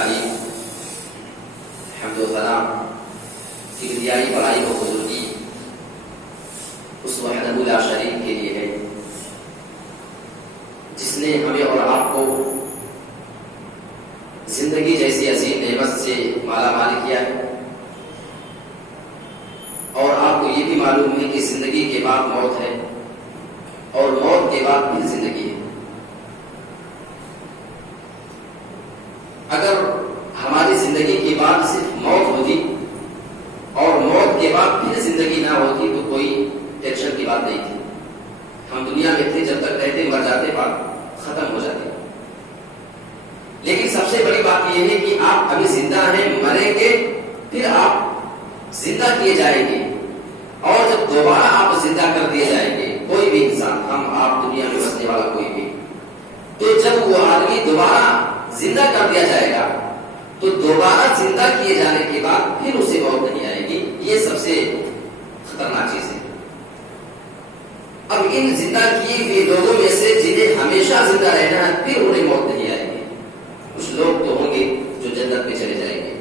تعلیم حمد و ثنا کبریائی بڑائی و بزرگی اس وحدہ لا شریک کے لیے ہے جس نے ہمیں اور آپ کو زندگی جیسی عظیم نعمت سے مالا مال کیا ہے، اور آپ کو یہ بھی معلوم ہے کہ زندگی کے بعد موت ہے اور موت کے بعد پھر زندگی ہے۔ اگر ہماری زندگی کے بعد صرف موت ہوتی اور موت کے بعد پھر زندگی نہ ہوتی تو کوئی ٹینشن کی بات نہیں تھی، ہم دنیا میں تھے جب تک رہتے مر جاتے بات ختم ہو جاتی۔ لیکن سب سے بڑی بات یہ ہے کہ آپ ابھی زندہ ہیں، مریں گے، پھر آپ زندہ کیے جائیں گے، اور جب دوبارہ آپ زندہ کر دیے جائیں گے، کوئی بھی انسان، ہم آپ دنیا میں بسنے والا کوئی بھی، تو جب وہ آدمی دوبارہ زندہ کر دیا جائے گا تو دوبارہ زندہ کیے جانے کے بعد پھر اسے موت نہیں آئے گی۔ یہ سب سے خطرناک چیز ہے۔ اب ان زندہ کیے ہوئے لوگوں میں سے جنہیں ہمیشہ زندہ رہنا ہے پھر انہیں موت نہیں آئے گی، کچھ لوگ تو ہوں گے جو جنت میں چلے جائیں گے۔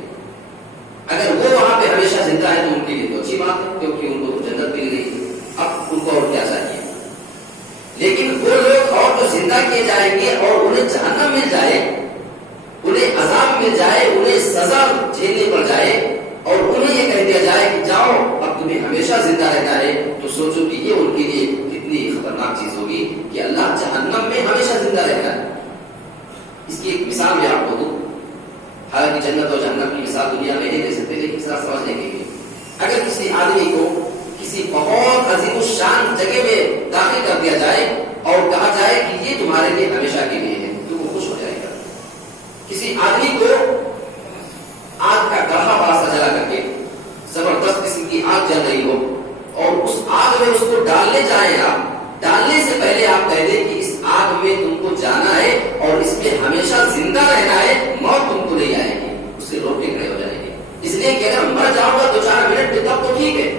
اگر وہ وہاں پہ ہمیشہ زندہ ہے تو ان کے لیے تو اچھی بات ہے، کیونکہ ان کو تو جنت مل گئی، اب ان کو اور کیا چاہیے۔ لیکن وہ لوگ اور جو زندہ کیے جائیں گے اور انہیں جہنم مل جائے، انہیں عذاب مل جائے، انہیں سزا جھیلنی پڑ جائے، اور انہیں یہ کہہ دیا جائے کہ جاؤ اب تمہیں ہمیشہ زندہ رہنا ہے، تو سوچو کہ یہ ان کے لیے کتنی خطرناک چیز ہوگی کہ اللہ جہنم میں ہمیشہ زندہ رہنا ہے۔ اس کی ایک مثال میں آپ کو دوں، حالانکہ جنت اور جہنم کی مثال دنیا میں نہیں دے سکتے، لیکن اس طرح سمجھنے کے لیے اگر کسی آدمی کو کسی بہت عظیم الشان جگہ میں داخل کر دیا جائے اور کہا جائے کہ یہ تمہارے لیے ہمیشہ کے لیے ہے، تو وہ خوش ہو جائے گا۔ کسی آدمی کو آگ کا گڑھا بڑا سا جلا کر کے زبردست قسم کی آگ جل رہی ہو اور اس آگ میں اس کو ڈالنے جائیں، آپ ڈالنے سے پہلے آپ کہہ دیں کہ اس آگ میں تم کو جانا ہے اور اس میں ہمیشہ زندہ رہنا ہے، موت تم کو نہیں آئے گی، اس سے روٹے کھڑے ہو جائیں گے۔ اس لیے کہ اگر مر جاؤں گا 2-4 منٹ میں تب تو ٹھیک ہے،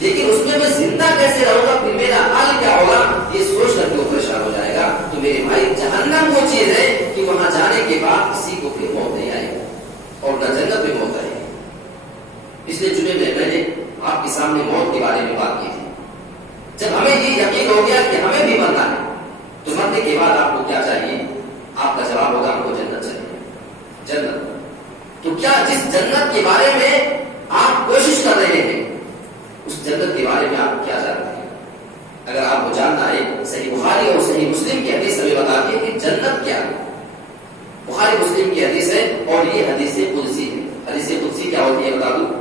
لیکن اس میں زندہ کیسے رہوں گا، پھر میرا حال کیا ہوگا، یہ سوچ کر کے وہ پریشان ہو جائے گا۔ تو میرے بھائی جہنم وہ چیز ہے کہ وہاں جانے کے بعد کسی کو پھر موت نہیں آئے گی اور نہ جنت میں موت آئے گی۔ پچھلے جمعے میں میں نے آپ کے سامنے موت کے بارے میں بات کی تھی۔ جب ہمیں یہ یقین ہو گیا کہ ہمیں بھی مرنا ہے تو مرنے کے بعد آپ کو کیا چاہیے؟ آپ کا جواب ہوگا ہم کو جنت چاہیے، جنت۔ تو کیا جس جنت کے بارے میں آپ کوشش کر رہے ہیں اس جنت کے بارے میں آپ کیا جانتے ہیں؟ اگر آپ کو جاننا ہے، صحیح بخاری اور صحیح مسلم کی حدیث ہمیں بتاتی ہے کہ جنت کیا ہے۔ بخاری مسلم کی حدیث ہے اور یہ حدیث قدسی ہے۔ حدیث قدسی کیا ہوتی ہے بتا دوں؟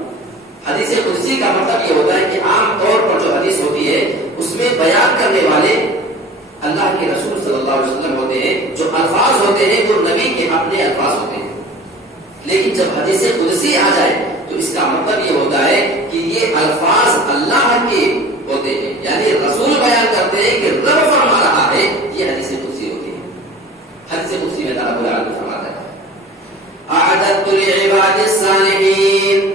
حدیث قدسی کا مطلب یہ ہوتا ہے کہ عام طور پر جو حدیث ہوتی ہے اس میں بیان کرنے والے اللہ کے رسول صلی اللہ علیہ وسلم ہوتے ہیں، جو الفاظ ہوتے ہیں وہ نبی کے اپنے الفاظ ہوتے ہیں۔ لیکن جب حدیث قدسی آ جائے تو اس کا مطلب یہ ہوتا ہے کہ یہ الفاظ اللہ کے ہوتے ہیں، یعنی رسول بیان کرتے ہیں کہ رب فرما رہا ہے، یہ حدیث قدسی ہوتی ہے۔ حدیث قدسی میں اللہ رب العالمین فرماتا ہے اعددت لعباد الصالحین،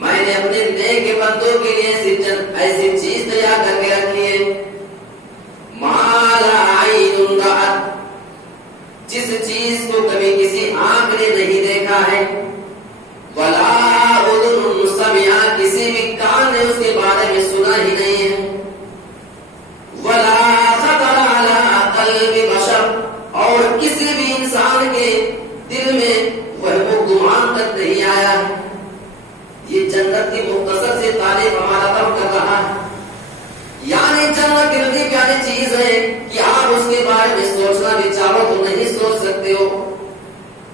میں نے اپنے نیک بندوں کے لیے ایسی چیز تیار کر کے رکھی ہے، ما لا عین رأت، جس چیز کو کبھی کسی آنکھ نے نہیں دیکھا ہے، ولا اذن سمعت، کسی بھی کان نے اس کے بارے میں سنا ہی نہیں ہے، ولا خطر علی قلب بشر، اور کسی بھی انسان کے دل میں وہ گمان تک نہیں آیا ہے۔ یہ جنت کی مختصر سے تعریف ہمارا رب کر رہا ہے، یعنی جنت اتنی پیاری چیز ہے کہ آپ اس کے بارے میں سوچنا بھی چاہو تو نہیں سوچ سکتے ہو۔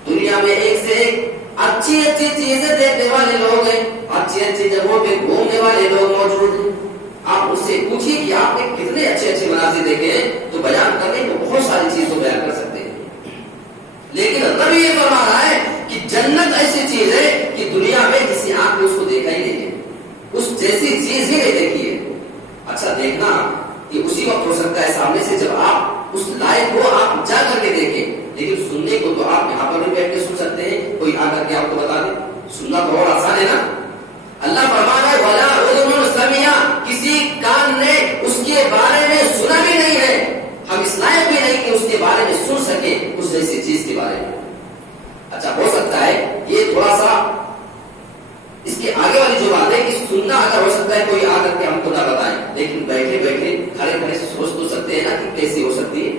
دنیا میں ایک سے ایک اچھی اچھی چیزیں دیکھنے والے لوگ ہیں، اچھی اچھی جگہوں پہ گھومنے والے لوگ موجود ہیں۔ آپ اس سے پوچھیے کہ آپ نے کتنے اچھے اچھے مناظر دیکھے ہیں، تو بیان کرنے کو بہت ساری چیزوں بیان کر سکتے ہیں، لیکن رب یہ فرما رہا ہے کہ جنت ایسی چیز ہے کہ دنیا میں کسی آنکھ نے اس کو دیکھا ہی نہیں ہے، اس جیسی چیز ہی نہیں دیکھی ہے۔ اچھا دیکھنا یہ اسی وقت ہو سکتا ہے سامنے سے جب آپ اس لائق کو آپ جا کر کے دیکھیں، لیکن سننے کو تو آپ یہاں پر بھی بیٹھ کے سن سکتے ہیں، کوئی آ کر کے آپ کو بتا دے، سننا تو اور آسان ہے نا۔ اللہ فرما رہا ہے ولا اذن سمعت، کسی کان نے اس کے بارے میں سنا بھی نہیں ہے، ہم اس لائق بھی نہیں کہ اس کے بارے میں سن سکیں اس جیسی چیز کے بارے میں۔ اچھا ہو سکتا ہے تھوڑا سا اس کے آگے والی جو بات ہے کہ سننا اگر ہو سکتا ہے کوئی آ کر کے ہم کو نہ بتائیں، لیکن بیٹھے بیٹھے کھڑے کھڑے سوچ تو سکتے ہیں نا کہ کیسی ہو سکتی ہے.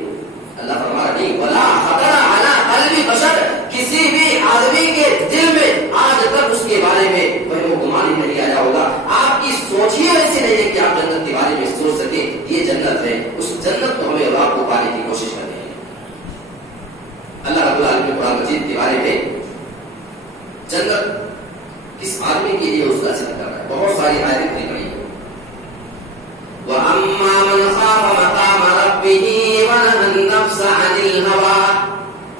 اللہ فرما رہا نہیں ولا خطر علی قلب بشر، کسی بھی آدمی کے دل میں آج تک اس کے بارے میں وہم و گمان ہی نہیں آیا ہوگا. آپ کی سوچ ہی ایسی نہیں ہے کہ آپ جنت کے بارے میں سوچ سکیں یہ جنت ہے. اس جنت کو ہمیں اور آپ کو پانے کی کوشش کرنی ہے. اللہ رب العالمین قرآن مجید کے بارے میں جنت کس آدمی کے لیے اس کا ذکر کر رہا ہے. بہت ساری آیتیں کھلی پڑی ہیں. وَأَمَّا مَنْ خَافَ مَقَامَ رَبِّهِ وَنَهَى النَّفْسَ عَنِ الْهَوَىٰ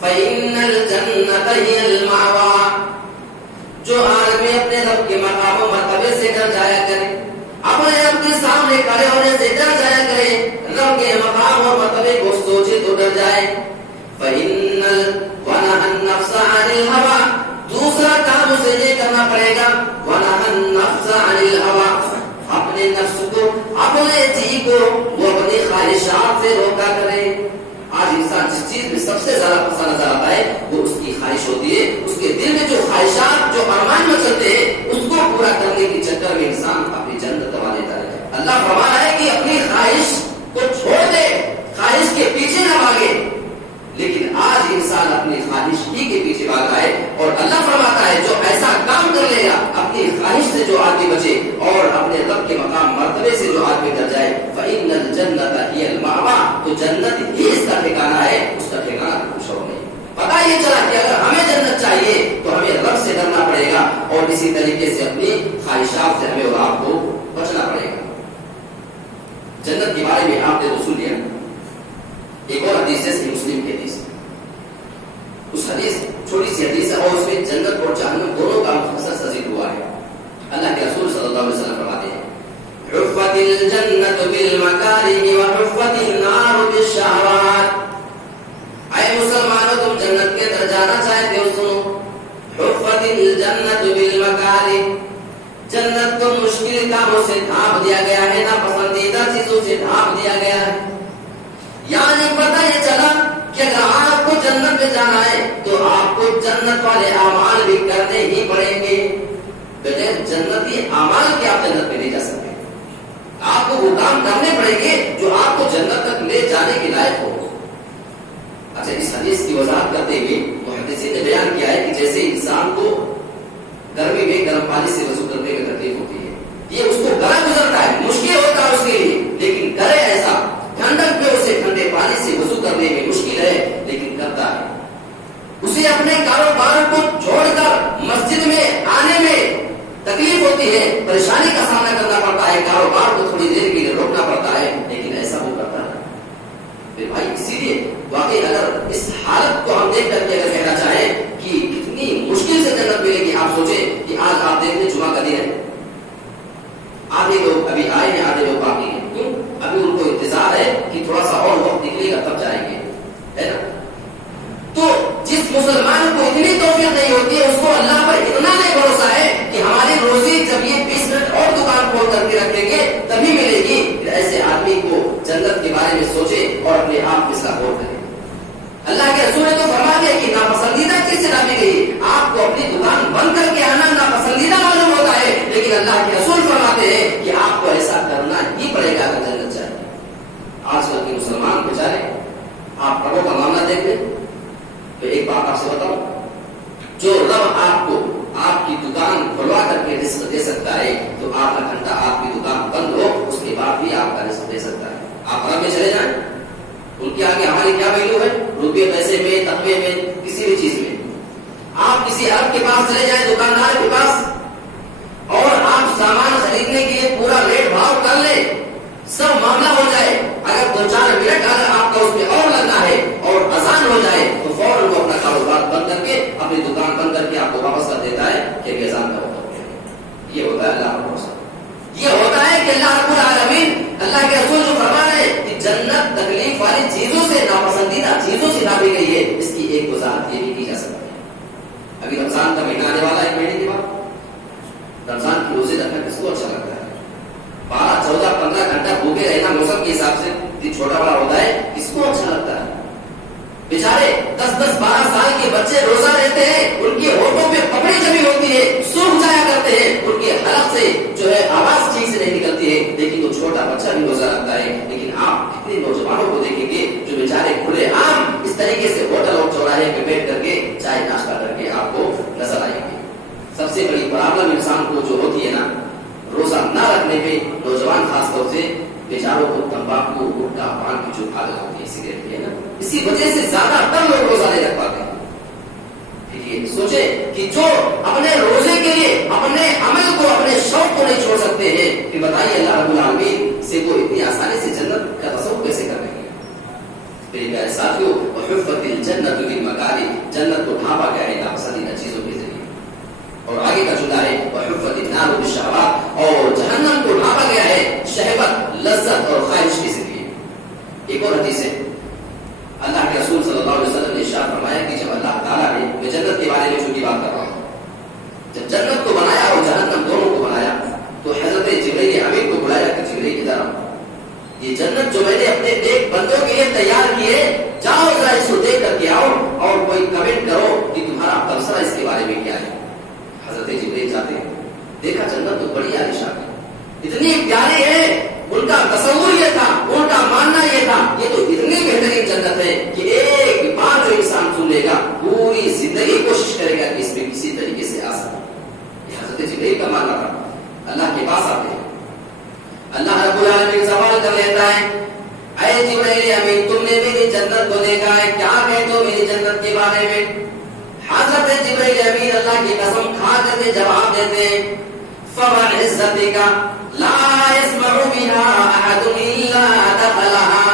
فَإِنَّ الْجَنَّةَ هِيَ الْمَأْوَىٰ. جو آدمی اپنے رب کے مقام و مرتبے سے ڈر جایا کرے، اپنے رب کے سامنے کھڑے ہونے سے ڈر جایا کرے، رب کے مقام اور مرتبے کو سوچے تو ڈر جائے. وَنَهَى النَّفْسَ عَنِ الْهَوَىٰ، دوسرا کام اسے یہ کرنا پڑے گا وَنَهَى النَّفْسَ عَنِ الْهَوَىٰ، اپنے نفس کو، اپنے جی کو وہ اپنی خواہشات سے روکا کرے. آج انسان جس چیز میں سب سے زیادہ پسند نظر آتا ہے وہ اس کی خواہش ہوتی ہے. اس کے دل میں جو خواہشات جو ارمان میں چلتے ہیں اس کو پورا کرنے کے چکر میں انسان اپنی جنت گنوا لیتا ہے. اللہ فرما رہا ہے کہ اپنی خواہش کو چھوڑ دے، خواہش کے پیچھے نہ بھاگے. لیکن آج انسان اپنی خواہش ہی کے پیچھے بھاگ رہا ہے. اور اللہ فرماتا ہے جو ایسا کام کر لے گا، اپنی خواہش سے جو آدمی بچے اور اپنے رب کے مقام مرتبے سے جو آدمی ڈر جائے، فَإِنَّ الْجَنَّةَ هِيَ الْمَأْوَىٰ، تو جنت ہی اس کا ٹھکانہ ہے، اس کا ٹھکانہ کچھ اور نہیں. پتا یہ چلا کہ اگر ہمیں جنت چاہیے تو ہمیں رب سے ڈرنا پڑے گا اور اسی طریقے سے اپنی خواہشات سے ہمیں اور آپ کو بچنا پڑے گا. جنت کے بارے میں آپ نے رسول لیا ایک اور حدیث ہے، صحیح مسلم کی حدیث. اس حدیث چھوٹی سی حدیث ہے اور اس میں جنت اور جہنم دونوں کا مختصر سا ذکر ہوا ہے. اللہ کے رسول صلی اللہ علیہ وسلم فرماتے ہیں حفت الجنت بالمکارہ وحفت النار بالشہوات. اے مسلمانوں تم جنت کے اندر جانا چاہتے ہو سنو، حفت الجنت بالمکارہ، جنت کو مشکل کاموں سے ڈھانپ دیا گیا ہے، ناپسندیدہ چیزوں سے ڈھانپ دیا گیا ہے. یعنی پتہ یہ چلا کہ اگر آپ کو جنت میں جانا ہے تو آپ کو جنت والے اعمال بھی کرنے ہی پڑیں گے. بغیر جنتی اعمال کے آپ جنت میں نہیں جا سکتے. آپ کو وہ کام کرنے پڑیں گے جو آپ کو جنت تک لے جانے کے لائق ہو. اچھا، اس حدیث کی وضاحت کرتے ہوئے محدثین نے بیان کیا ہے کہ جیسے انسان کو گرمی میں گرم پانی سے وضو کرنے میں تکلیف ہوتی ہے، یہ اس کو گلا گزرتا ہے، مشکل ہوتا ہے اس کے لیے، لیکن کرے ایسا. ٹھنڈک میں اسے ٹھنڈے پانی سے وضو کرنے میں مشکل ہے لیکن کرتا ہے. اسے اپنے کاروبار کو چھوڑ کر مسجد میں آنے میں تکلیف ہوتی ہے، پریشانی کا سامنا کرنا پڑتا ہے، کاروبار کو تھوڑی دیر کے لیے روکنا پڑتا ہے، لیکن ایسا وہ کرتا ہے. پھر بھائی اسی لیے واقعی اگر اس حالت کو ہم دیکھ کر کے اگر کہنا چاہیں کہ کتنی مشکل سے جنت ملے گی، آپ سوچیں کہ آج آپ دیکھتے جمعہ کا دن ہے، آدھے لوگ ابھی آئے ہیں، آدھے لوگ باقی ہیں. کیوں؟ ابھی ان کو انتظار ہے کہ تھوڑا سا اور وقت نکلے گا تب جائیں گے، ہے نا. تو جس مسلمان کو اتنی توفیق نہیں ہوتی ہے اس کو اللہ پر اتنا نہیں بھروسہ ہے کہ ہماری روزی جب یہ 20 منٹ اور دکان کھول کر کے رکھیں گے تبھی ملے گی. ایسے آدمی کو جنت کے بارے میں سوچے اور اپنے آپ کے ساتھ غور کرے. اللہ کے رسول نے تو فرما دیا کہ ناپسندیدہ چیز سے نہ ملے. آپ کو اپنی دکان بند کر کے آنا ناپسندیدہ معلوم ہوتا ہے، لیکن اللہ کے رسول فرماتے ہیں کہ آپ کو ایسا کرنا ہی پڑے گا اگر جنت چاہیے. آج کل کے مسلمان بیچارے، آپ پڑھو کا معاملہ دیکھ لیں تو ایک بات آپ سے بتاؤں، جو رب آپ کو آپ کی دکان کھلوا کر کے رزق دے سکتا ہے تو آدھا گھنٹہ آپ کی دکان بند ہو اس کے بعد بھی آپ کا رزق دے سکتا ہے. آپ حرم میں چلے جائیں، ان کے آگے ہماری کیا ویلو ہے؟ روپے پیسے میں، تقوی میں، کسی بھی چیز میں. آپ کسی عرب کے پاس چلے جائیں، دکاندار کے پاس، اور آپ سامان خریدنے کے لیے پورا ریٹ بھاؤ کر لیں، سب معاملہ ہو جائے. اگر 2-4 منٹ اگر آپ کا اس پہ اور لگنا ہے اور اذان ہو جائے تو فوراً وہ اپنا کاروبار بند کر کے اپنی دکان بند کر کے آپ کو واپس کر دیتا ہے کہ اذان کا وقت ہے. یہ ہوتا ہے اللہ کا بھروسہ. یہ ہوتا ہے کہ اللہ رب العالمین، اللہ کے رسول جو فرما رہے ہیں کہ جنت تکلیف والی چیزوں سے، ناپسندیدہ چیزوں سے ڈھانپی گئی ہے. اس کی ایک وضاحت یہ بھی کی جا سکتی ہے. ابھی رمضان کا مہینہ آنے والا ہے، 1 مہینے کے بعد. رمضان کی روزے رکھنا کس کو اچھا لگتا ہے؟ 12, 14, 15 گھنٹہ بھوکے رہنا موسم کے حساب سے چھوٹا بڑا ہوتا ہے، کس کو اچھا لگتا ہے؟ بیچارے 10-12 سال کے بچے روزہ رہتے ہیں، ان کے ہونٹوں پہ پپڑی جمی ہوتی ہے، سوکھ جایا کرتے ہیں، ان کے حلق سے جو ہے آواز ٹھیک سے نہیں نکلتی ہے، لیکن وہ چھوٹا بچہ بھی روزہ رکھتا ہے. لیکن آپ کتنے نوجوانوں کو دیکھیں گے جو بیچارے کھلے عام اس طریقے سے ہوٹل اور چوراہے پہ بیٹھ کر کے چائے ناشتہ کر کے آپ کو نظر آئیں گے. سب سے بڑی پرابلم انسان کو جو ہوتی ہے نا، روزہ نہ رکھنے پہ نوجوان خاص طور سے بیچاروں کو تمباکو، گٹکا، پان کی جو عادت ہوتی ہے، سگریٹ کی ہے نا، اسی وجہ سے زیادہ تر لوگ روزہ نہیں رکھ پاتے ہیں. سوچے کہ جو اپنے روزے کے لیے اپنے عمل کو، اپنے شوق کو نہیں چھوڑ سکتے ہیں، کہ بتائیے اللہ رب العالمین سے کو اتنی آسانی سے جنت کا تصور کیسے کر رہے ہیں. میرے پیارے ساتھیوں، وحفت الجنت بالمکارہ، جنت کو ڈھانپا گیا ہے ناپسندیدہ چیزوں کے ذریعے. اور آگے کا جملہ ہے وحفت النار بالشہوات، اور جہنم کو ڈھانپا گیا ہے شہوت، لذت اور خواہش کے ذریعے. ایک اور حدیث ہے، اللہ کے رسول صلی اللہ علیہ وسلم نے ارشاد فرمایا کہ جب اللہ تعالیٰ نے، میں جنت کے بارے میں چھوٹی بات کر رہا ہوں، جب جنت کو بنایا اور جہنم دونوں کو بنایا تو حضرت جبرائیل امین کو بلایا کہ جبرائیل کی طرف یہ جنت جو میں نے اپنے نیک بندوں کے لیے تیار کی ہے، جاؤ ذرا اس کو دیکھ کر کے آؤ اور کوئی کمنٹ کرو کہ تمہارا تبصرہ اس کے بارے میں کیا ہے. حضرت جبرائیل جاتے ہیں، دیکھا جنت تو بڑی عالیشان ہے، اتنی پیاری ہے. ان کا تصور یہ تھا، ان کا ماننا یہ تھا یہ تو اتنی بہترین جنت ہے کہ ایک بار جو انسان سن لے گا پوری زندگی کوشش کرے گا کہ اس میں کسی طریقے سے آ سکے. یہ حضرت جبرائیل کا ماننا تھا. اللہ کے پاس آتے ہیں، اللہ رب العالمین سوال کر لیتا ہے، اے جبرائیل امین تم نے میری جنت کو دیکھا ہے، کیا کہتے ہو میری جنت کے بارے میں؟ حضرت جبرائیل امین اللہ کی قسم کھا کر جواب دیتے ہیں، فَوَعِزَّتِكَ لا يسمع بها احد الا دخلها.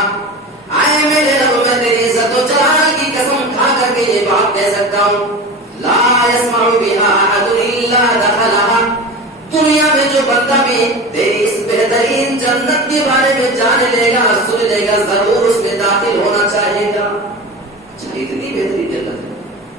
آئے میرے رب میں تیری عزت و جلال کی قسم کھا کر کے یہ بات کہہ سکتا ہوں، لا يسمع بها احد الا دخلها. دنیا میں جو بندہ بھی تیری اس بہترین جنت کے بارے میں جان لے گا، سن لے گا، ضرور اس میں داخل ہونا چاہے گا. اتنی بہترین جنت ہے،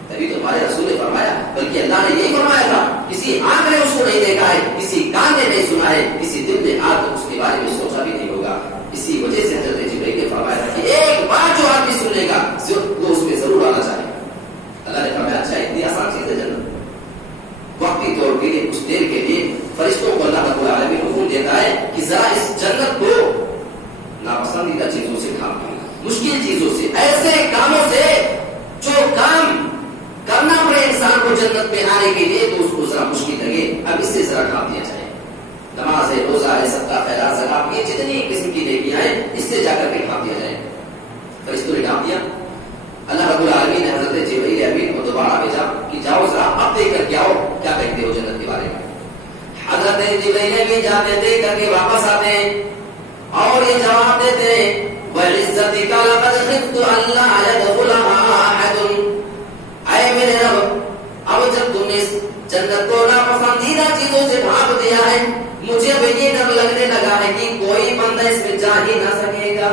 تبھی تو ہمارے رسول نے فرمایا، بلکہ اللہ نے یہی فرمایا تھا، کسی آنکھ نے اس کو نہیں دیکھا ہے، کسی کان نے نہیں سنا ہے، کسی دل نے آج تک اس کے بارے میں سوچا بھی نہیں ہوگا. اسی وجہ سے حضرت جبرائیل نے فرمایا تھا کہ ایک بار جو آدمی سن لے گا وہ اس میں ضرور آنا چاہے. اللہ نے فرمایا اچھا اتنی آسان چیز ہے جنت. وقتی طور پہ کچھ دیر کے لیے فرشتوں کو اللہ رب العالمین حکم دیتا ہے کہ ذرا اس جنت کو ناپسندیدہ چیزوں سے ڈھانپو، مشکل چیزوں سے، ایسے کاموں سے جو کام کرنا پڑے انسان کو جنت میں آنے کے لیے تو اس کو ذرا مشکل لگے، اب اس سے ذرا ڈھانپ دیا جائے. نماز ہے، روزہ ہے، صدقہ خیرات، زکات، یہ جتنی قسم کی نیکیاں ہیں اس سے جا کر کے ڈھانپ دیا جائے. فرشتوں نے ڈھانپ دیا. اللہ رب العالمین نے حضرت جبرائیل امین کو دوبارہ بھیجا کہ جاؤ ذرا اب دیکھ کر کے آؤ کیا کہتے ہو جنت کے بارے میں. حضرت جبرائیل امین جاتے دیکھ کر کے واپس آتے ہیں اور یہ جواب دیتے ہیں، وَعِزَّتِكَ لَقَدْ خِفْتُ أَلَّا يَدْخُلَهَا أَحَدٌ. اے میرے رب، اب جب تم نے اس جنت کو ناپسندیدہ چیزوں سے ڈھانپ دیا ہے، مجھے بھی یہ ڈر لگنے لگا ہے کہ کوئی بندہ اس میں جا ہی نہ سکے گا.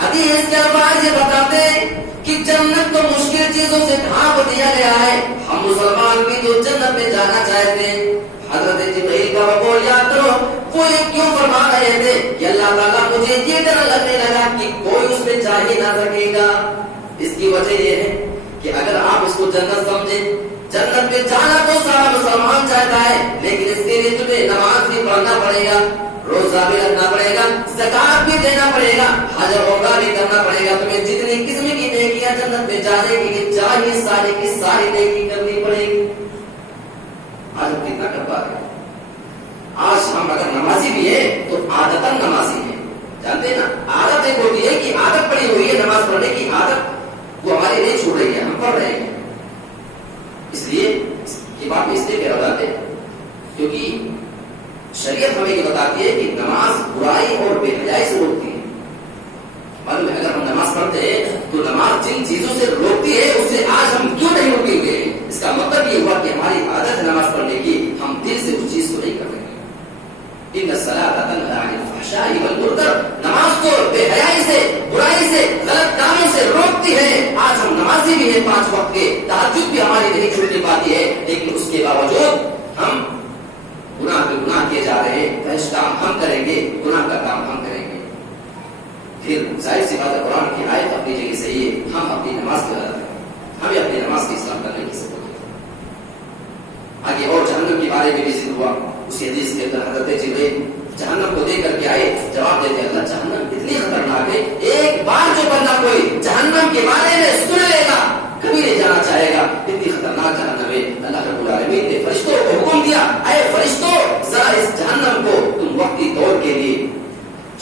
حدیث کے الفاظ یہ بتاتے ہیں کہ جنت تو مشکل چیزوں سے ڈھانپ دیا گیا ہے، ہم مسلمان بھی جو جنت میں جانا چاہتے ہیں. حضرت جبرائیل کا وقول یاد کرو، وہ یہ کیوں فرما رہے تھے کہ اللہ تعالیٰ مجھے یہ ڈر لگنے لگا کہ کوئی اس میں جا ہی نہ سکے گا. اس کی وجہ یہ ہے کہ اگر آپ اس کو جنت سمجھیں، جنت میں جانا تو سارا مسلمان چاہتا ہے، لیکن اس کے لیے تمہیں نماز بھی پڑھنا پڑے گا، روزہ بھی رکھنا پڑے گا، زکات بھی دینا پڑے گا، حج اور عمرہ بھی کرنا پڑے گا. تمہیں جتنی قسم کی نیکیاں جنت میں جانے کے لیے چاہیے ساری کی ساری نیکی کرنی پڑے گی. آج ہم کتنا کر پا رہے ہیں؟ آج ہم اگر نمازی بھی ہیں تو عادتاً نمازی ہیں. جانتے ہیں نا، عادت ایک ہوتی ہے کہ عادت پڑی ہوئی ہے نماز پڑھنے کی، عادت وہ ہماری نہیں چھوڑ رہی ہے، ہم پڑھ رہے ہیں. اس لیے یہ بات اس لیے کہہ رہا ہے کیونکہ شریعت ہمیں یہ بتاتی ہے کہ نماز برائی اور بے حیائی سے روکتی ہے. معلوم ہے اگر ہم نماز پڑھتے ہیں تو نماز جن چیزوں سے روکتی ہے اس سے آج ہم کیوں نہیں روکیں گے؟ اس کا مطلب یہ ہوا کہ ہماری عادت ہے نماز پڑھنے کی، ہم دل سے اس چیز کو نہیں کر رہے ہیں. ان الصلاۃ تنہی عن الفحشاء والمنکر، نماز کو بے حیائی سے، برائی سے، غلط کاموں سے روکتی ہے. آج ہم نمازی بھی ہیں 5 وقت کے، تہجد بھی ہماری نہیں چھوٹنے پاتی ہے، لیکن اس کے باوجود ہم گناہ پہ گناہ کیے جا رہے ہیں. فحش کام ہم کریں گے، گناہ کا کام ہم کریں گے. پھر ظاہر سی بات ہے قرآن کی آیت اپنی جگہ صحیح ہے، ہم اپنی نماز کے بارے میں بھی ذکر ہوا. اسی حدیث کے اندر حضرت جبرائیل جہنم کو دیکھ کر کے آئے, جواب دیتے اللہ جہنم اتنی خطرناک ہے, ایک بار جو بندہ کوئی جہنم کے بارے میں سن لے گا کبھی نہیں جانا چاہے گا, اتنی خطرناک جہنم ہے. اللہ رب العالمین نے فرشتوں کو حکم دیا, اے فرشتوں ذرا اس جہنم کو تم وقتی طور کے لیے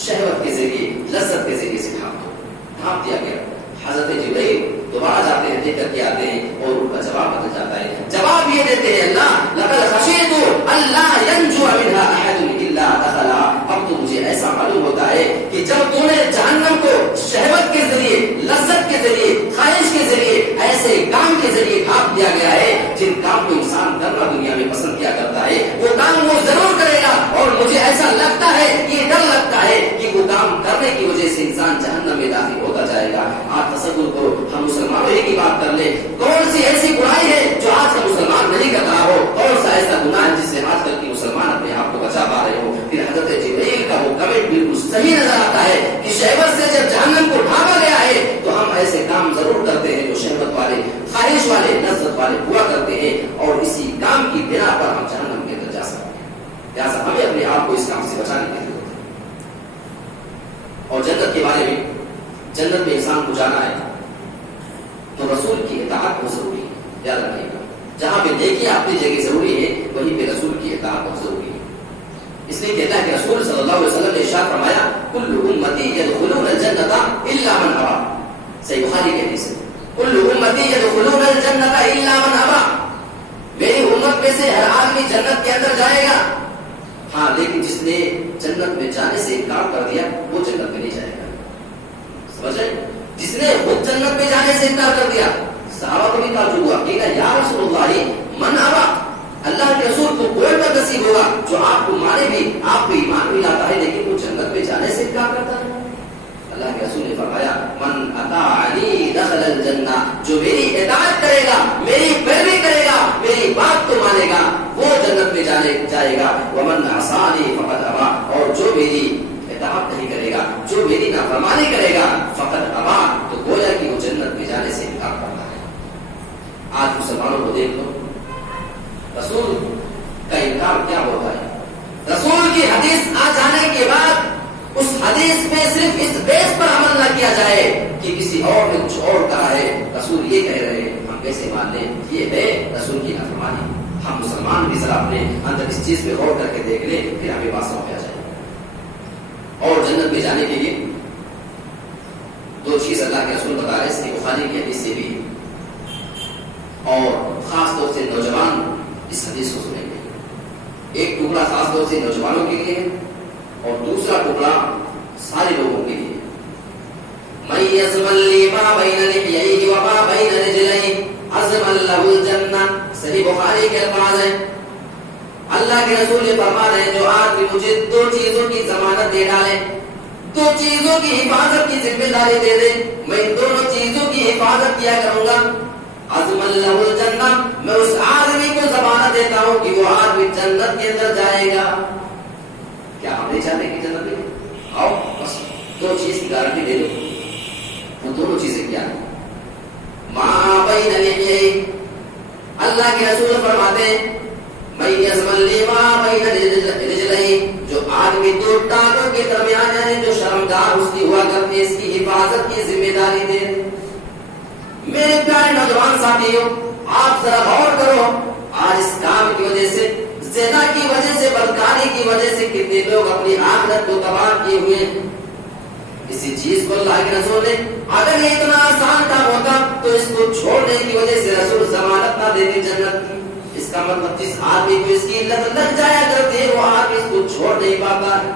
شہوت کے ذریعے لذت کے ذریعے سے ڈھانپ دیا گیا. حضرت جبرائیل دوبارہ جاتے ہیں, دیکھ کر کے آتے ہیں اور ان کا جواب بدل جاتا ہے. جواب یہ دیتے ہیں اللہ لقد خشیت اللہ ينجو منها احد الا دخلها. اب تو مجھے ایسا معلوم ہوتا ہے کہ جب تو نے جہنم کو شہوت کے ذریعے لذت کے ذریعے خواہش کے ذریعے ایسے کام کے ذریعے ڈھانپ دیا گیا ہے جن کام کو انسان کرنا دنیا میں پسند کیا کرتا ہے, وہ کام وہ ضرور کرے گا. اور مجھے ایسا لگتا ہے, یہ ڈر لگتا ہے کہ وہ کام کرنے کی وجہ سے انسان جہنم میں داخل ہوتا جائے گا. آپ تصور کرو, ہم مسلمانوں ہی کی بات کر لیں, کون سی ایسی برائی ہے جو آج کا مسلمان نہیں کر رہا ہو, کون سا ایسا گناہ ہے جس سے آج کل کی مسلمان اپنے آپ کو بچا پا رہے ہو. پھر حضرت جبرائیل کا وہ کمنٹ بالکل صحیح نظر آتا ہے کہ شہوت سے جب جہنم کو ڈھانپا گیا ہے تو ہم ایسے کام ضرور کرتے ہیں جو شہوت والے خواہش والے لذت والے ہوا کرتے ہیں, اور اسی کام کی بنا پر ہم جہنم کے اندر جا سکتے ہیں. لہٰذا ہمیں اپنے آپ کو اس کام سے بچانے کی ضرورت ہے. اور جنت کے بارے میں, جنت میں انسان کو جانا ہے تو رسول کی اطاعت بہت ضروری ہے. یاد رکھیے گا, جہاں پہ دیکھیے اپنی جگہ ضروری ہے وہیں پہ رسول کی اطاعت بہت ضروری ہے. اس لیے کہتا ہے کہ رسول صلی اللہ علیہ وسلم نے ارشاد فرمایا کل امتی یدخلون الجنۃ الا من ابا. صحیح بخاری کے حدیث ہے, کل امتی یدخلون الجنۃ الا من ابا. میری امت میں سے ہر آدمی جنت کے اندر جائے گا, ہاں لیکن جس نے جنت میں جانے سے انکار کر دیا وہ جنت میں نہیں جائے گا. سمجھے, جس نے خود جنت میں جانے سے انکار کر دیا. صحابہ کو بھی تعجب ہوا کہ یا رسول اللہ من ابا, اللہ کے رسول کو کوئی پر نصیب ہوگا جو آپ کو مانے بھی, آپ کو ایمان بھی لاتا ہے لیکن وہ جنت میں جانے سے انکار کرتا ہے. اللہ کے رسول نے فرمایا من اطاعنی دخل الجنہ, جو میری اطاعت کرے گا, میری پیروی کرے گا, میری بات کو مانے گا وہ جنت میں جائے گا. ومن عصانی فقد ابا, اور جو میری اطاعت نہیں کرے گا, جو میری نافرمانی کرے گا فقد ابا, تو گویا کہ وہ جنت میں جانے سے انکار کرتا ہے. آج مسلمانوں کو دیکھ لو, رسول کا انکار کیا ہوتا ہے. رسول کی حدیث آ جانے کے بعد اس حدیث میں صرف اس بیس پر عمل نہ کیا جائے کہ کسی اور نے کچھ اور کہا ہے, رسول یہ کہہ رہے ہیں ہم کیسے مان لیں, یہ ہے رسول کی نافرمانی. ہم مسلمان بھی ذرا اپنے اندر اس چیز پہ غور کر کے دیکھ لیں, پھر ہمیں بات سمجھ آ جائے. اور جنت میں جانے کے لیے دو چیز اللہ کے رسول بتا رہے ہیں, اس کی بخاری کی حدیث سے بھی, اور خاص طور سے نوجوان اس حدیث کو سنیں گے. ایک ٹکڑا خاص طور سے نوجوانوں کے لیے اور دوسرا ٹکڑا سارے لوگوں کے لیے. من یضمن لی ما بین لحییہ وما بین رجلیہ عزم لہ الجنہ. صحیح بخاری کے الفاظ ہیں, اللہ کے رسول یہ فرما رہے ہیں جو آدمی مجھے دو چیزوں کی ضمانت دے ڈالے, دو چیزوں کی حفاظت کی ذمہ داری دے دے, میں دونوں چیزوں کی حفاظت کیا کروں گا. عزم لہ الجنہ, میں اس آدمی کو ضمانت دیتا ہوں کہ وہ آدمی جنت کے اندر جائے گا. کیا ہم نہیں چاہتے کہ جنت میں آؤ, بس دو چیز کی گارنٹی دے دو. وہ دونوں چیزیں کیا ہیں؟ ما بین لحییہ, اللہ کے رسول فرماتے ہیں من یضمن لی ما بین رجلیہ, جو آدمی دو ٹانگوں کے درمیان ہے, جو شرمگاہ اس کی ہوا کرتی ہے, اس کی حفاظت کی ذمہ داری دے. میرے پیارے نوجوان ساتھیوں, آپ ذرا غور کرو, آج اس کام کی وجہ سے, زنا کی وجہ سے, بدکاری کی وجہ سے کتنے لوگ اپنی آخرت کو تباہ کیے ہوئے ہیں. اسی چیز کو اللہ کے رسول نے, اگر یہ اتنا آسان کام ہوتا تو اس کو چھوڑنے کی وجہ سے رسول ضمانت نہ دیتے جنت کی. اس کا مطلب جس آدمی کو اس کی لت لگ جایا کرتی ہے وہ آدمی اس کو چھوڑ نہیں پاتا ہے.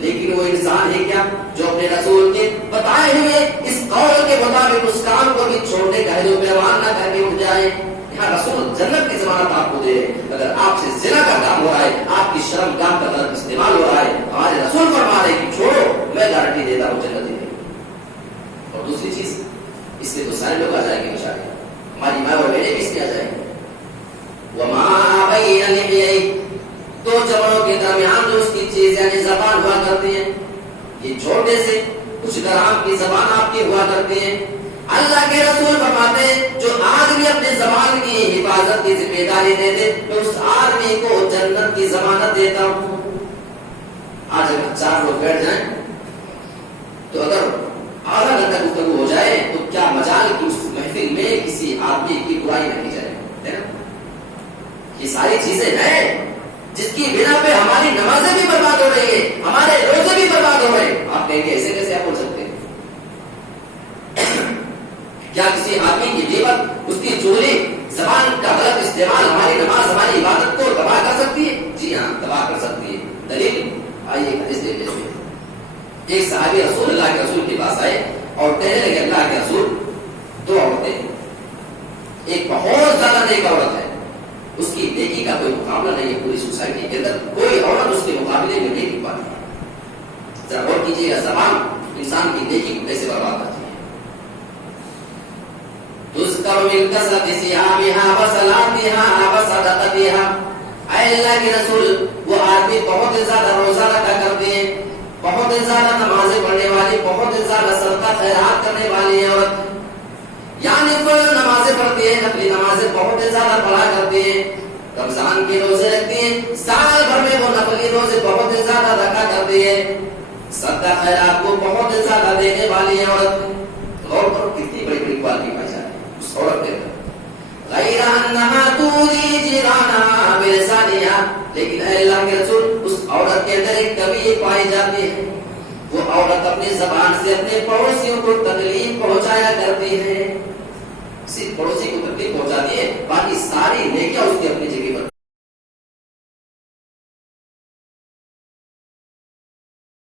لیکن وہ انسان ہے کیا جو اپنے رسول کے بتائے ہوئے اس قول کے مطابق اس کام کو بھی چھوڑنے کا جو پیروان نہ کر کے اٹھ جائے. یہاں رسول جنت کی ضمانت آپ کو دے. اگر آپ سے زنا کا کام ہو رہا ہے, آپ کی شرم گاہ کا غلط استعمال ہو رہا ہے, ہمارے رسول فرما رہے کہ چھوڑو, میں گارنٹی دیتا ہوں جنت دے. اور دوسری چیز, اس سے تو سارے لوگ آ جائیں گے بچارے, ہماری ماں اور بہنیں بھی اس میں آ جائیں گے. وما بین لحییہ, دو چمڑوں کے درمیان جو اس کی چیز یعنی زبان ہوا کرتی ہیں, یہ چھوٹے سے کچھ گرام کی زبان آپ کی ہوا کرتی ہیں. اللہ کے رسول فرماتے ہیں جو آدمی اپنے زبان کی حفاظت حفاظت کی ذمہ داری دے دے میں اس آدمی کو جنت کی ضمانت دیتا ہوں. آج اگر 4 لوگ بیٹھ جائیں تو اگر آدھا گھنٹہ گفتگو ہو جائے تو کیا مجال کی اس محفل میں کسی آدمی کی برائی نہ کی جائے. یہ ساری چیزیں ہیں جس کی بنا پہ ہماری نمازیں بھی برباد ہو رہی ہیں, ہمارے روزے بھی برباد ہو رہے ہیں. آپ کہیں گے ایسے کیسے آپ بول سکتے ہیں؟ کیا کسی آدمی کی غیبت, اس کی چغلی, زبان کا غلط استعمال ہماری نماز, ہماری عبادت کو تباہ کر سکتی ہے؟ جی ہاں, تباہ کر سکتی ہے. دلیل آئیے حدیث دیکھ لیتے ہیں. ایک صحابی رسول اللہ کے رسول کے پاس آئے اور کہنے لگے اللہ کے رسول 2 عورتیں, ایک بہت زیادہ نیک عورت ہے, اس کی نیکی کا کوئی مقابلہ نہیں ہے, پوری سوسائٹی کے اندر کوئی عورت اس کے مقابلے میں نہیں پاتی ہے. ذرا غور کیجیے گا, زبان انسان کی نیکی کو کیسے برباد کرتی ہے. تذکر من کثرت صیامها وصلاتها وصدقتها. اے اللہ کے رسول, وہ آدمی بہت زیادہ روزہ رکھا کرتے ہیں, بہت زیادہ نمازیں پڑھنے والی, بہت زیادہ صدقہ خیرات کرنے والی عورت, یعنی فرض نمازیں پڑھتی ہے, نفلی نمازیں بہت زیادہ پڑھا کرتی ہیں, رمضان کے روزے رکھتی ہیں, سال بھر میں وہ نفلی روزے بہت زیادہ رکھا کرتی ہے, صدقہ خیرات کو بہت زیادہ دینے والی عورت. غور کرو کتنی بڑی بڑی کوالٹی پائی جاتی ہے اس عورت کے اندر. غیر انہا توری جیرانہا بلسانہا. لیکن اے اللہ کے رسول, اس عورت کے اندر ایک کمی پائی جاتی ہے, وہ عورت اپنی زبان سے اپنے پڑوسیوں کو تکلیف پہنچایا کرتی ہے. صرف پڑوسی کو تکلیف پہنچاتی ہے, باقی ساری نیکیاں اس کی اپنی جگہ پر.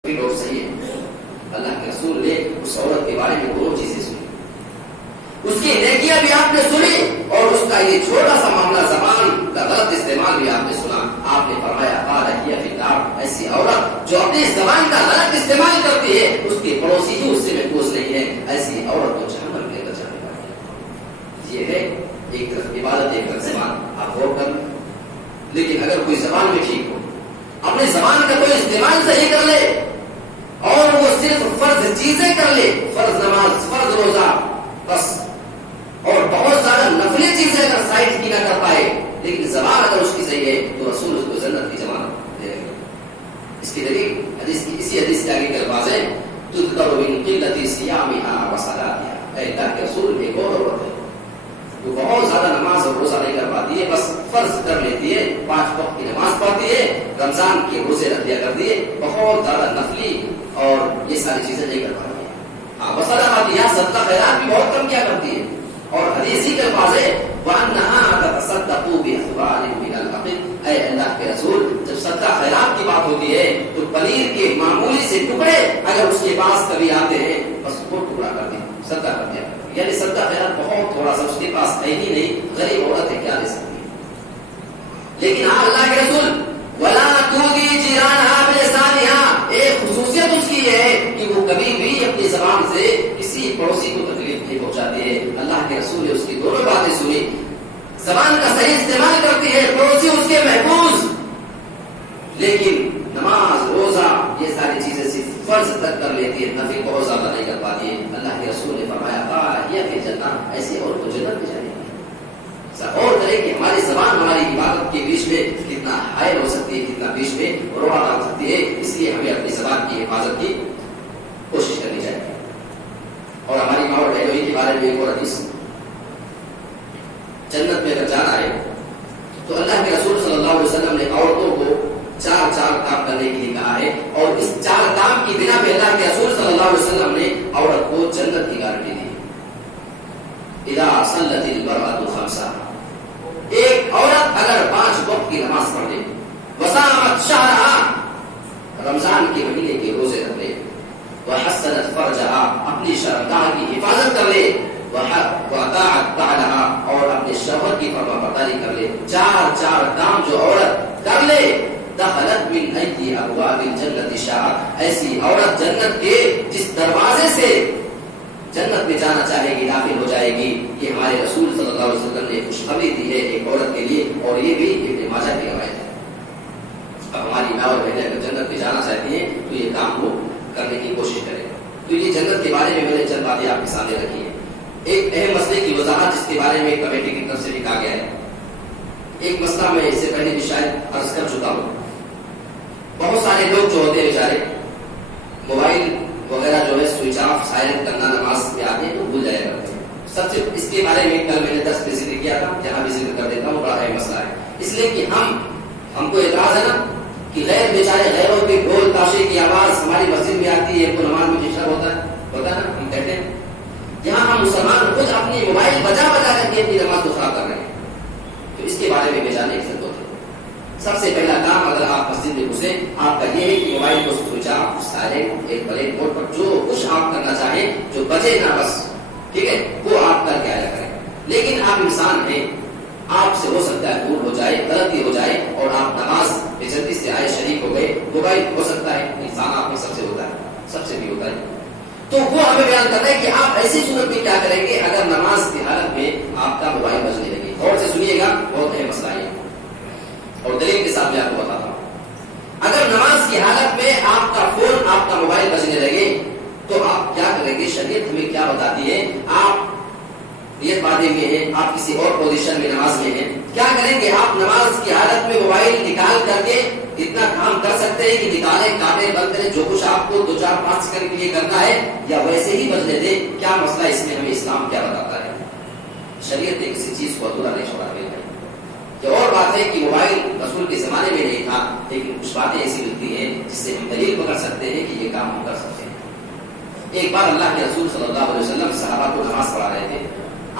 لوگ صحیح ہے. اللہ کے رسول نے اس عورت کے بارے میں 2 چیزیں سنی, اس کی نیکیاں بھی آپ نے سنی اور اس کا یہ چھوٹا سا معاملہ زبان کا غلط استعمال بھی آپ نے سنا. آپ نے فرمایا قال هي في النار. ایسی عورت جو اپنی زبان کا غلط استعمال کرتی ہے, اس کے پڑوسی ہی اس سے محفوظ نہیں ہے, ایسی عورت کو جہنم لے کر جانے والی ہے. یہ ہے ایک طرف عبادت, ایک طرف زبان. آپ غور کر لیں. لیکن اگر کوئی زبان میں ٹھیک ہو, اپنی زبان کا کوئی استعمال صحیح کر لے اور وہ صرف فرض چیزیں کر لے, فرض نماز, فرض روزہ بس, اور بہت زیادہ نفلی چیزیں اگر سائڈ کی نہ کر پائے, لیکن زبان اگر اس کی صحیح ہے تو رسول اس کو جنت کی ضمانت دے دیں گے. اس کی دلیل اسی حدیث کے آگے کے الفاظ ہیں تذکر من قلت صیامها وصلاتها. اے اللہ کے رسول, ایک اور عورت ہے وہ بہت زیادہ نماز اور روزہ نہیں کر پاتی ہے, بس فرض کر لیتی ہے, 5 وقت کی نماز پڑھتی ہے, رمضان کے روزے رکھ دیا کرتی ہے, بہت زیادہ نفلی اور یہ ساری چیزیں نہیں کر پاتی ہے. ہاں وصلاتها, صدقہ خیرات بھی بہت کم کیا کرتی ہے. اور حدیث ہی کے الفاظ ہے وَأَنَّهَا تَتَصَدَّقُ بِأَثْوَارٍ مِنَ الْعَقِلِ. اے اللہ کے رسول, جب صدقہ خیرات کی بات ہوتی ہے تو پنیر کے معمولی سے ٹکڑے اگر اس کے پاس کبھی آتے ہیں, بس وہ ٹکڑا کر دیں, صدقہ کر دیا. یعنی صدقہ خیرات بہت تھوڑا سا, اس کے پاس ہے ہی نہیں, غریب عورت ہے, کیا لے سکتی ہے. لیکن ہاں اللہ کے رسول وَلَا تُؤْذِي جِيرَانَهَا بِلِسَانِهَا. ایک خصوصیت اس کی ہے کہ وہ کبھی بھی اپنی زبان سے کسی پڑوسی کو تکلیف نہیں پہنچاتی ہے. اللہ کے رسول نے اس کی دونوں باتیں سنی, زبان کا صحیح استعمال کرتی ہے, پڑوسی اس کے محفوظ, لیکن نماز روزہ یہ ساری چیزیں صرف فرض تک کر لیتی ہے, نفل بہت زیادہ نہیں کر پاتی ہے. اللہ کے رسول نے فرمایا قال هي في الجنة. ایسی اور کو جنت میں جائے گی. اور کرے کہ ہماری زبان ہماری عبادت کے بیچ میں کتنا حائل ہو سکتی ہے, کتنا بیچ میں روڑا ڈال سکتی ہے. اس لیے ہمیں اپنی زبان کی حفاظت کی کوشش کرنی چاہیے. اور ہماری ماں اور بہنوئی کے بارے میں ایک اور حدیث, جنت میں اگر جانا ہے تو اللہ کے رسول صلی اللہ علیہ وسلم نے عورتوں کو 4 کام کرنے کے لیے کہا ہے, اور اس 4 کام کی بنا پہ اللہ کے رسول صلی اللہ علیہ وسلم نے عورت کو جنت کی گارنٹی دی. اذا صلت المرأة 5. ایک عورت اگر 5 وقت کی نماز پڑھ لے, وصامت شهرها, رمضان کے مہینے کے روزے رکھ لے, وحسنت فرجها, اپنی شرمگاہ کی حفاظت کر لے, وَأَطَاعَتْ بَعْلَهَا, اور اپنے شوہر کی فرمانبرداری کر لے. 4 کام جو عورت کر لے, دخلت من أي أبواب الجنة شاءت. ایسی عورت جنت کے جس دروازے سے جنت میں جانا چاہے گی داخل ہو جائے گی. یہ ہمارے رسول صلی اللہ علیہ وسلم نے خوشخبری دی ہے ایک عورت کے لیے, اور یہ بھی ابن ماجہ کی روایت ہے. اب ہماری ماں اور بہنیں اگر جنت میں جانا چاہتی ہیں تو یہ کام کو کرنے کی کوشش کریں. تو یہ جنت کے بارے میں نے چند باتیں آپ کے سامنے رکھی ہیں. ایک اہم مسئلے کی وضاحت جس کے بارے میں کمیٹی کی طرف سے لکھا گیا ہے ایک مسئلہ میں اس سے پہلے بھی شاید عرض کر چکا ہوں. بہت سارے لوگ جو ہوتے ہیں بیچارے موبائل وغیرہ جو ہے سوئچ آف سائلنٹ کرنا نماز میں آتے ہیں تو بھول جایا کرتے ہیں. سب سے اس کے بارے میں کل میں نے 10 میں ذکر کیا تھا, جہاں بھی ذکر کر دیتا ہوں, بڑا اہم مسئلہ ہے. اس لیے کہ ہم کو اعتراض ہے نا کہ غیر بیچارے غیروں کے ڈھول تاشے کی آواز ہماری مسجد میں آتی ہے تو نماز میں ڈسٹرب ہوتا ہے نا. ہم کہتے ہیں جہاں ہم مسلمان خود اپنی موبائل بجا کر کے اپنی نماز کو خراب کر رہے ہیں, تو اس کے بارے میں بیچارے کی ضرورت ہے. سب سے پہلا کام اگر آپ مسجد میں گھسیں, آپ کا یہ ہے کہ موبائل کو سوئچ آف سائلنٹ ایک بلیک بورڈ پر جو کچھ آپ کرنا چاہیں جو بجے نہ بس, ٹھیک ہے, وہ آپ کر کے آیا کریں. لیکن آپ انسان ہیں, آپ سے ہو سکتا ہے بھول ہو جائے, غلطی ہو جائے اور آپ نماز بے جلدی سے آئے شریک ہو گئے. موبائل ہو سکتا ہے, انسان آپ میں سب سے ہوتا ہے, سب سے بھی ہوتا ہے. تو وہ ہمیں بیان کرنا ہے کہ آپ ایسی صورت میں کیا کریں گے اگر نماز کی حالت میں آپ کا موبائل بجنے لگے. غور سے سنیے گا, بہت اہم مسئلہ ہے اور دلیل کے ساتھ میں آپ کو بتاتا ہوں. اگر نماز کی حالت میں آپ کا فون, آپ کا موبائل بجنے لگے تو آپ کیا کریں گے؟ شریعت ہمیں کیا بتاتی ہے؟ آپ نیت باندھے ہوئے ہیں, آپ کسی اور پوزیشن میں نماز میں ہیں, کیا کریں گے؟ آپ نماز کی حالت میں موبائل نکال کر کے اتنا کام کر سکتے ہیں کہ نکالیں, کاٹیں, بند کریں, جو کچھ آپ کو 2-4-5 سیکنڈ کے لیے کرنا ہے, یا ویسے ہی بجنے دیں. کیا مسئلہ اس میں ہمیں اسلام کیا بتاتا ہے؟ شریعت نے کسی چیز کو ادھورا نہیں چھوڑا ہے. یہ اور بات ہے کہ موبائل رسول کے زمانے میں نہیں تھا, لیکن کچھ باتیں ایسی ملتی ہیں جس سے ہم دلیل پکڑ سکتے ہیں کہ یہ کام ہم کر سکتے ہیں. ایک بار اللہ کے رسول صلی اللہ علیہ وسلم صحابہ کو نماز پڑھا رہے تھے.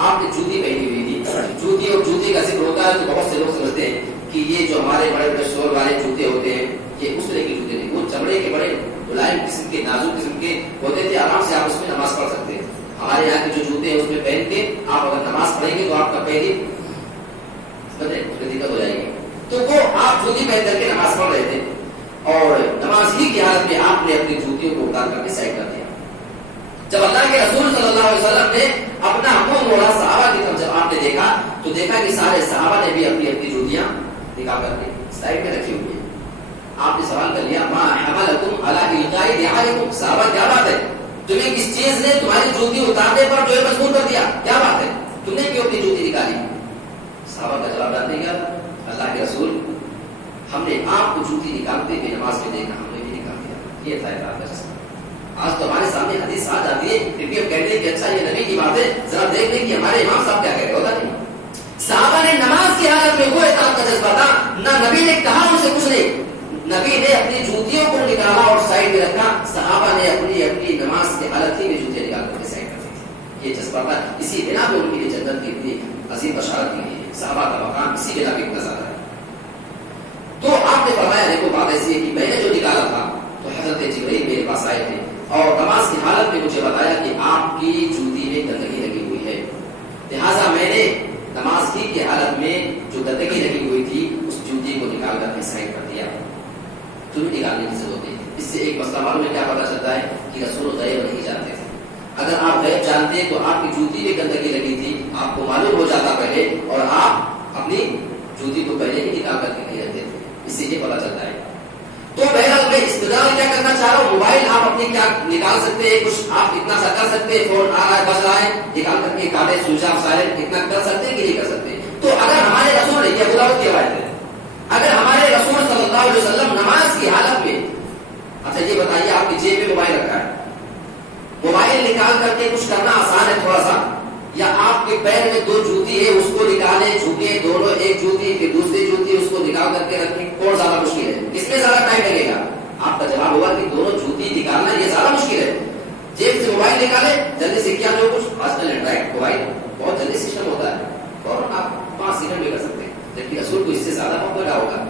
آپ نے جوتی پہنی ہوئی تھی. جوتی اور جوتی کا ذکر ہوتا ہے تو بہت سے لوگ سمجھتے ہیں کہ یہ جو ہمارے بڑے بڑے شور والے جوتے ہوتے ہیں یہ اس طرح کے جوتے نہیں, وہ چمڑے کے بڑے ملائم قسم کے, نازک قسم کے ہوتے تھے. آرام سے آپ اس میں نماز پڑھ سکتے ہیں. ہمارے یہاں کے جو جوتے ہیں اس میں پہن کے آپ اگر نماز پڑھیں گے تو آپ کا پیر دقت ہو جائے گی. تو وہ آپ جوتی پہن کر کے نماز پڑھ رہے تھے اور نماز ہی کی حالت میں آپ نے اپنی جوتیوں کو اتار کر کے سائڈ کر دیا. جب اللہ کے رسول صلی اللہ علیہ وسلم نے اپنا منہ موڑا صحابہ کی طرف, جب آپ نے دیکھا تو دیکھا کہ سارے صحابہ نے بھی اپنی اپنی جوتیاں نکال کر کے سائڈ میں رکھی ہوئی ہیں. آپ نے سوال کر لیا, ما حملکم علی القاء نعالکم, صحابہ کیا بات ہے, تمہیں کس چیز نے تمہاری جوتی اتارنے پر جو ہے مجبور کر دیا, کیا بات ہے, تم نے کیوں اپنی جوتی نکالی؟ صحابہ کا جواب ڈالنے گیا, اللہ کے رسول ہم نے آپ کو جوتی نکالتے ہوئے نماز میں دیکھا, ہم نے بھی نکال دیا. یہ تھا اقرار کا جذبہ. آج تو ہمارے سامنے حدیث آ جاتی ہے پھر بھی ہم کہتے ہیں کہ اچھا یہ نبی کی بات ہے, ذرا دیکھ لیں کہ ہمارے امام صاحب کیا کہہ رہے, ہوتا نہیں. صحابہ نے نماز کی حالت میں وہ اطاعت کا جذبہ تھا, نہ نبی نے کہا ان سے کچھ نہیں, نبی نے اپنی جوتیوں کو نکالا اور سائڈ میں رکھا. صحابہ نے اپنی نماز کی حالت ہی میں جوتیاں نکال کر کے سائڈ کر دی. یہ جذبہ تھا, اسی بنا پہ ان کے لیے جنت کی اتنی عظیم بشارت کی گئی. صحابہ کا مقام اسی بنا پہ اتنا زیادہ ہے. تو آپ نے فرمایا, دیکھو بات ایسی ہے کہ میں نے جو نکالا تھا تو حضرت جبرائیل میرے پاس آئے تھے اور نماز کی حالت میں مجھے بتایا کہ آپ کی جوتی میں گندگی لگی ہوئی ہے, لہٰذا میں نے نماز ہی کی حالت میں جو گندگی لگی ہوئی تھی اس جوتی کو نکال کر کے سائڈ کر دیا. تمہیں نکالنے کی ضرورت ہے. اس سے ایک مسئلہ معلوم ہے, کیا پتا چلتا ہے کہ رسول غیب نہیں جانتے تھے. اگر آپ غیب جانتے تو آپ کی جوتی میں گندگی لگی تھی, آپ کو معلوم ہو جاتا پہلے اور آپ اپنی جوتی کو پہلے ہی نکال کر کے نہیں رہتے تھے. اس سے یہ پتا چلتا ہے. تو بہرحال میں استدلال کیا کرنا چاہ رہا ہوں, موبائل آپ اپنی کیا نکال سکتے ہیں, کچھ آپ اتنا سا کر سکتے ہیں, فون آ رہا ہے بج رہا ہے نکال کر کے کاٹے, سوئچ آف سائلنٹ, اتنا کر سکتے ہیں کہ نہیں کر سکتے. تو اگر ہمارے رسول, یہ ابو داؤد کی روایت ہے, اگر ہمارے رسول صلی اللہ علیہ وسلم نماز کی حالت میں, اچھا یہ بتائیے آپ کی جیب میں موبائل رکھا ہے, موبائل نکال کر کے کچھ کرنا آسان ہے تھوڑا سا, یا آپ کے پیر میں 2 جوتی ہے اس کو نکالیں, جھکے دونوں, ایک جوتی پھر دوسری جوتی, اس کو نکال کر کے رکھیں, کون زیادہ مشکل ہے, کس میں زیادہ ٹائم لگے گا؟ آپ کا جواب ہوگا کہ دونوں جوتی نکالنا یہ زیادہ مشکل ہے. جیب سے موبائل نکالے, جلدی سے کیا جو کچھ آج کل اینڈرائڈ موبائل بہت جلدی سسٹم ہوتا ہے اور آپ 5 سیکنڈ میں کر سکتے ہیں, جبکہ رسول کو اس سے زیادہ وقت لگا ہوگا.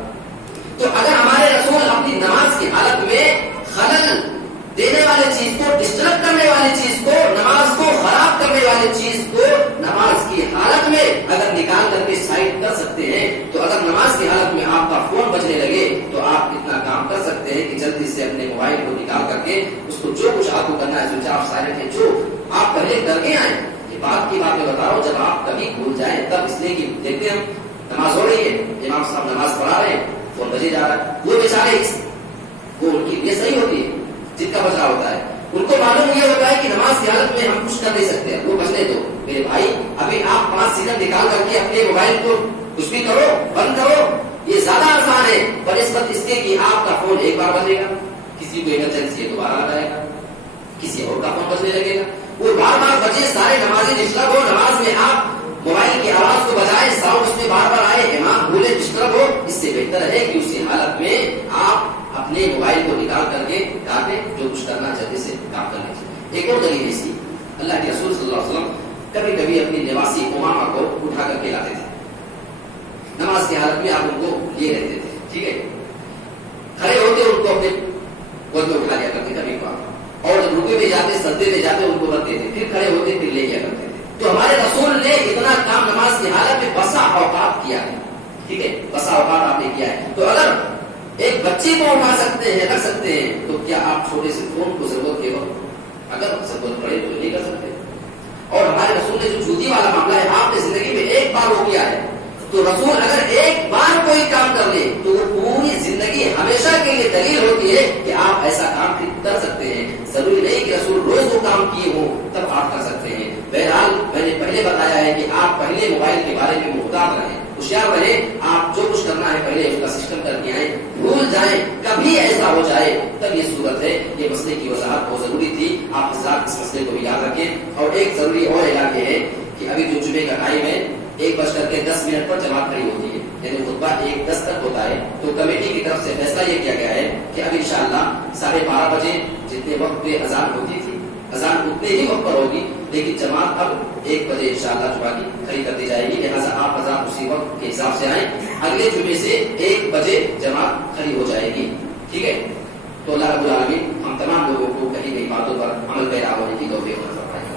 تو اگر ہمارے رسول اپنی نماز کی حالت میں خلل دینے والی چیز کو, ڈسٹرب کرنے والی چیز کو, نماز کو خراب کرنے والی چیز کو نماز کی حالت میں اگر نکال کر کے سائڈ کر سکتے ہیں, تو اگر نماز کی حالت میں آپ کا فون بجنے لگے تو آپ اتنا کام کر سکتے ہیں کہ جلدی سے اپنے موبائل کو نکال کر کے اس کو جو کچھ آپ کو کرنا ہے, سوئچ آف سائلنٹ ہے, جو آپ پہلے کر کے آئیں. یہ بات کی بات میں بتا رہا ہوں, جب آپ کبھی بھول جائیں تب, اس لیے کہ دیکھتے ہیں نماز ہو رہی ہے, امام صاحب نماز پڑھا رہے ہیں, فون بجے جا رہا ہے, وہ بیچارے وہ ان کی یہ صحیح ہوتی ہے جن کا بچ رہا ہوتا ہے, ان کو معلوم یہ ہوتا ہے کہ نماز کی حالت میں ہم کچھ کر نہیں سکتے, وہ بچنے دو. میرے بھائی ابھی آپ 5 سیکنڈ نکال کر کے اپنے موبائل کو کچھ بھی کرو بند کرو، یہ زیادہ آسان ہے بنسبت اس کے کہ آپ کا فون ایک بار بجے گا، کسی کو ایمرجنسی ہے دوبارہ آ جائے گا، کسی اور کا فون بجنے لگے گا، وہ بار بار بجے، سارے نمازیں ڈسٹرب ہو، نماز میں آپ موبائل کی آواز کو بجائے ساؤنڈ اس میں بار بار آئے، امام بھولے ڈسٹرب ہو، اس سے بہتر ہے کہ اسی حالت میں آپ اپنے موبائل کو نکال کر کے کاٹیں، جو کچھ کرنا چاہتے سے کام کر لیجیے۔ ایک اور دلیل ایسی، اللہ کے رسول صلی اللہ علیہ وسلم کبھی کبھی اپنی نواسی امامہ کو اٹھا کر کے لاتے تھے، نماز کی حالت میں آپ ان کو لیے رہتے تھے، ٹھیک ہے، کھڑے ہوتے ان کو اپنے گود میں اٹھا لیا کرتے کبھی کبھار، اور رکوع میں جاتے سجدے میں جاتے ان کو رکھتے تھے، پھر کھڑے ہوتے پھر لے لیا کرتے تھے۔ تو ہمارے رسول نے اتنا کام نماز کی حالت میں بسا اوقات کیا ہے، ٹھیک ہے، بسا اوقات آپ نے کیا ہے، تو اگر ایک بچے کو اٹھا سکتے ہیں، رکھ سکتے ہیں، تو کیا آپ چھوٹے سے فون کو ضرورت کے وقت اگر ضرورت پڑے تو نہیں کر سکتے؟ اور ہمارے رسول نے جو جوتی والا معاملہ ہے آپ نے زندگی میں ایک بار وہ کیا ہے، تو رسول اگر ایک بار کوئی کام کر لے تو وہ پوری زندگی ہمیشہ کے لیے دلیل ہوتی ہے کہ آپ ایسا کام کر سکتے ہیں، ضروری نہیں کہ رسول روز وہ کام کیے ہوں تب آپ کر سکتے ہیں۔ بہرحال میں نے پہلے بتایا ہے کہ آپ پہلے موبائل کے بارے میں محتاط رہیں، ہوشیار رہیں، آپ جو کچھ کرنا ہے پہلے اس کا سسٹم کر کے آئیں، بھول جائیں کبھی ایسا ہو جائے تب یہ صورت ہے، یہ مسئلے کی وضاحت بہت ضروری تھی، آپ حضرات اس مسئلے کو بھی یاد رکھیں۔ اور ایک ضروری اور اعلان یہ ہے کہ ابھی جو جمعے کا ٹائم ہے 1:10 پر جماعت کھڑی ہوتی ہے، یعنی خطبہ 1:10 تک ہوتا ہے، تو کمیٹی کی طرف سے فیصلہ یہ کیا گیا ہے کہ اب انشاءاللہ 12:30 بجے جتنے وقت پہ اذان ہوتی تھی اذان اتنے ہی وقت پر ہوگی، لیکن جماعت اب 1 بجے انشاءاللہ جمعہ کی کھڑی کر دی جائے گی، لہٰذا آپ حضرات اسی وقت کے حساب سے آئیں، اگلے جمعے سے 1 بجے جماعت کھڑی ہو جائے گی، ٹھیک ہے۔ تو اللہ رب العالمین ہم تمام لوگوں کو کہی گئی باتوں پر عمل پیرا ہونے کی توفیق عطا فرمائے۔